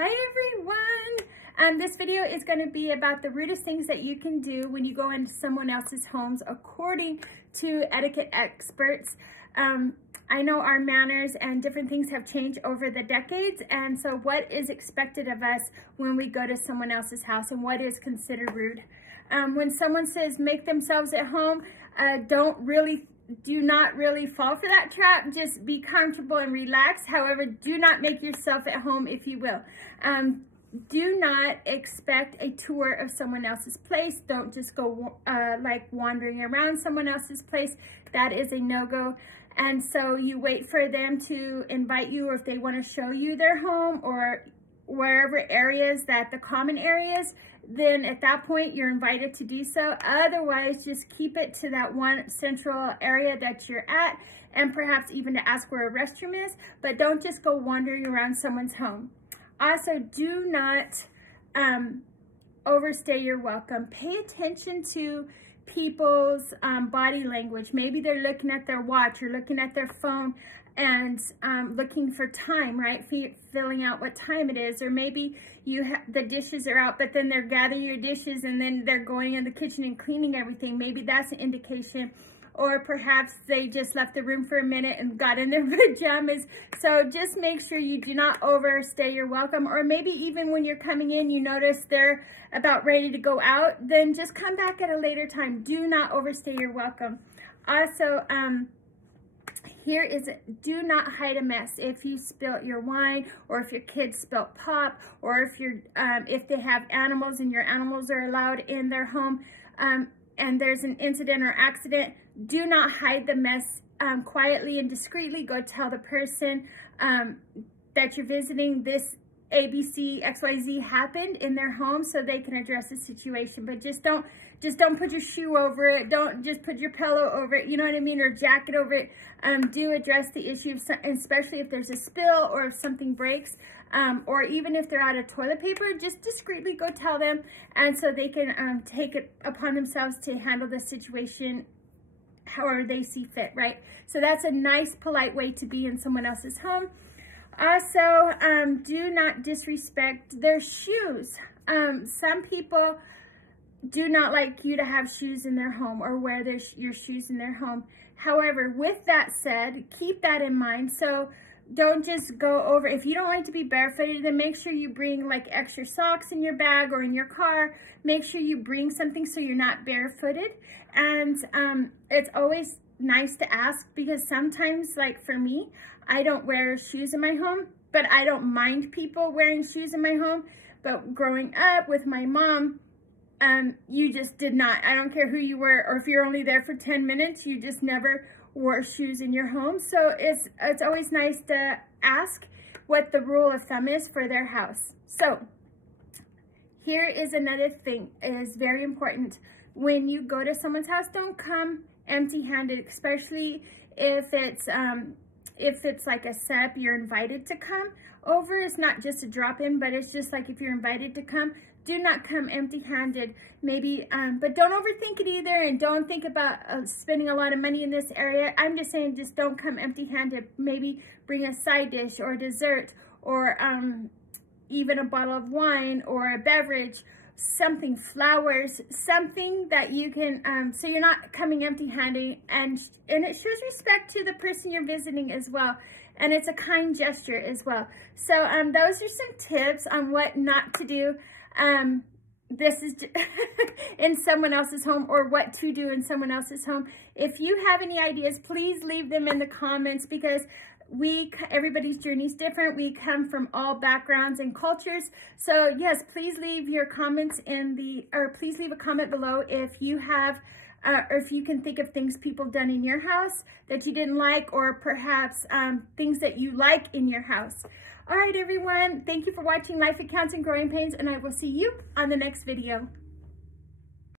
Hi everyone! This video is going to be about the rudest things that you can do when you go into someone else's homes according to etiquette experts. I know our manners and different things have changed over the decades, and so what is expected of us when we go to someone else's house and what is considered rude? When someone says make themselves at home, do not really fall for that trap. Just be comfortable and relax. However, do not make yourself at home, if you will. Do not expect a tour of someone else's place. Don't just go like wandering around someone else's place. That is a no-go. And so you wait for them to invite you, or if they want to show you their home or wherever areas that the common areas, then at that point you're invited to do so. Otherwise, just keep it to that one central area that you're at, and perhaps even to ask where a restroom is, but don't just go wandering around someone's home. Also, do not overstay your welcome. Pay attention to people's body language. Maybe they're looking at their watch or looking at their phone and looking for time, right? Filling out what time it is. Or maybe the dishes are out, but then they're gathering your dishes and then they're going in the kitchen and cleaning everything. Maybe that's an indication. Or perhaps they just left the room for a minute and got in their pajamas. So just make sure you do not overstay your welcome. Or maybe even when you're coming in, you notice they're about ready to go out, then just come back at a later time. Do not overstay your welcome. Also, do not hide a mess. If you spilt your wine, or if your kids spilt pop, or if they have animals and your animals are allowed in their home, and there's an incident or accident, do not hide the mess. Quietly and discreetly go tell the person that you're visiting this ABC XYZ happened in their home, so they can address the situation. But just don't put your shoe over it. Don't just put your pillow over it, you know what I mean, or jacket over it. Do address the issue, especially if there's a spill or if something breaks, or even if they're out of toilet paper. Just discreetly go tell them, and so they can take it upon themselves to handle the situation however they see fit, right? So that's a nice, polite way to be in someone else's home. Also, do not disrespect their shoes. Some people do not like you to have shoes in their home or wear your shoes in their home. However, with that said, keep that in mind. So don't just go over. If you don't like to be barefooted, then make sure you bring like extra socks in your bag or in your car. Make sure you bring something so you're not barefooted. And it's always nice to ask, because sometimes, like for me, I don't wear shoes in my home, but I don't mind people wearing shoes in my home. But growing up with my mom, you just did not. I don't care who you were, or if you're only there for 10 minutes, you just never wore shoes in your home. So it's always nice to ask what the rule of thumb is for their house. So here is another thing, is very important. When you go to someone's house, don't come empty-handed, especially if it's like a SEP, you're invited to come over. It's not just a drop-in, but it's just like if you're invited to come, do not come empty-handed. Maybe, but don't overthink it either, and don't think about spending a lot of money in this area. I'm just saying, just don't come empty-handed. Maybe bring a side dish or dessert, or even a bottle of wine or a beverage, something, flowers, something that you can, so you're not coming empty-handed, and it shows respect to the person you're visiting as well. And it's a kind gesture as well. So those are some tips on what not to do. This is in someone else's home, or what to do in someone else's home. If you have any ideas, please leave them in the comments, because everybody's journey is different. We come from all backgrounds and cultures. So yes, please leave your comments please leave a comment below if you have, or if you can think of things people have done in your house that you didn't like, or perhaps things that you like in your house. All right, everyone. Thank you for watching Life Accounts and Growing Pains, and I will see you on the next video.